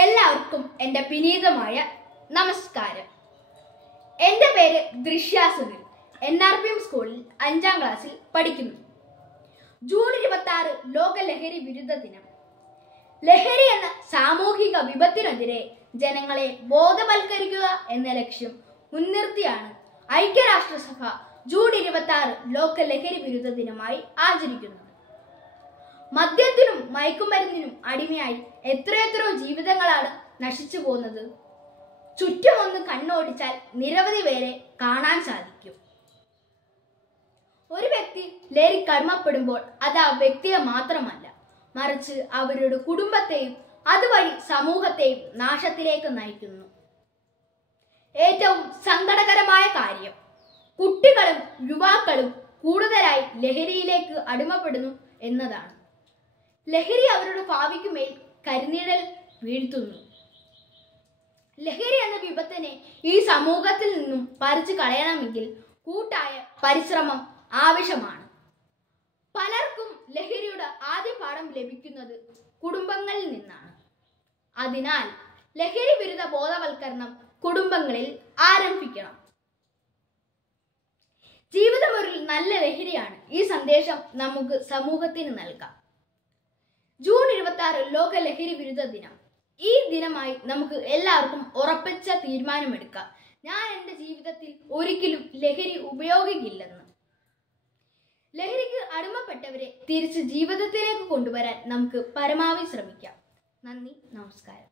എല്ലാവർക്കും എൻ്റെ വിനീതമായ നമസ്കാരം. എൻ്റെ പേര് ദൃശ്യ സുനിൽ. NRPM സ്കൂളിൽ 5ാം ക്ലാസ്സിൽ പഠിക്കുന്നു. ജൂൺ 26 ലോക ലഹരി വിരുദ്ധ ദിനം. ലഹരി എന്ന സാമൂഹിക വിപത്തിനെതിരെ ജനങ്ങളെ ബോധവൽക്കരിക്കുക എന്ന ലക്ഷ്യം മുൻനിർത്തിയാണ് ഐക്യരാഷ്ട്രസഭ ജൂൺ 26 ലോക ലഹരി വിരുദ്ധ ദിനമായി ആചരിക്കുന്നത്. മദ്യത്തിനും മയക്കുമരുന്നിനും അടിമയായി എത്രയെത്രയോ ജീവിതങ്ങളാണ് നശിച്ചു പോകുന്നത്. ചുറ്റുമൊന്ന് കണ്ണോടിച്ചാൽ നിരവധി പേരെ കാണാൻ സാധിക്കും. ഒരു വ്യക്തി ലഹരിക്ക് അടിമപ്പെടുമ്പോൾ അത് ആ വ്യക്തിയെ മാത്രമല്ല, മറിച്ച് അവരുടെ കുടുംബത്തെയും അതുവഴി സമൂഹത്തെയും നാശത്തിലേക്ക് നയിക്കുന്നു. ഏറ്റവും സങ്കടകരമായ കാര്യം, കുട്ടികളും യുവാക്കളും കൂടുതലായി ലഹരിയിലേക്ക് അടിമപ്പെടുന്നു എന്നതാണ്. ലഹരി അവരുടെ ഭാവിക്ക് മേൽ കരിനിഴൽ വീഴ്ത്തുന്നു. ലഹരി എന്ന വിപത്തിനെ ഈ സമൂഹത്തിൽ നിന്നും പറിച്ചു കളയണമെങ്കിൽ കൂട്ടായ പരിശ്രമം ആവശ്യമാണ്. പലർക്കും ലഹരിയുടെ ആദ്യ പാഠം ലഭിക്കുന്നത് കുടുംബങ്ങളിൽ നിന്നാണ്. അതിനാൽ ലഹരി വിരുദ്ധ ബോധവൽക്കരണം കുടുംബങ്ങളിൽ ആരംഭിക്കണം. ജീവിതം ഒരു നല്ല ലഹരിയാണ്. ഈ സന്ദേശം നമുക്ക് സമൂഹത്തിന് നൽകാം. ജൂൺ 26 ലോക ലഹരി വിരുദ്ധ ദിനം. ഈ ദിനമായി നമുക്ക് എല്ലാവർക്കും ഉറപ്പിച്ച തീരുമാനമെടുക്കാം. ഞാൻ എൻ്റെ ജീവിതത്തിൽ ഒരിക്കലും ലഹരി ഉപയോഗിക്കില്ലെന്ന്. ലഹരിക്ക് അടിമപ്പെട്ടവരെ തിരിച്ച് ജീവിതത്തിലേക്ക് കൊണ്ടുവരാൻ നമുക്ക് പരമാവധി ശ്രമിക്കാം. നന്ദി, നമസ്കാരം.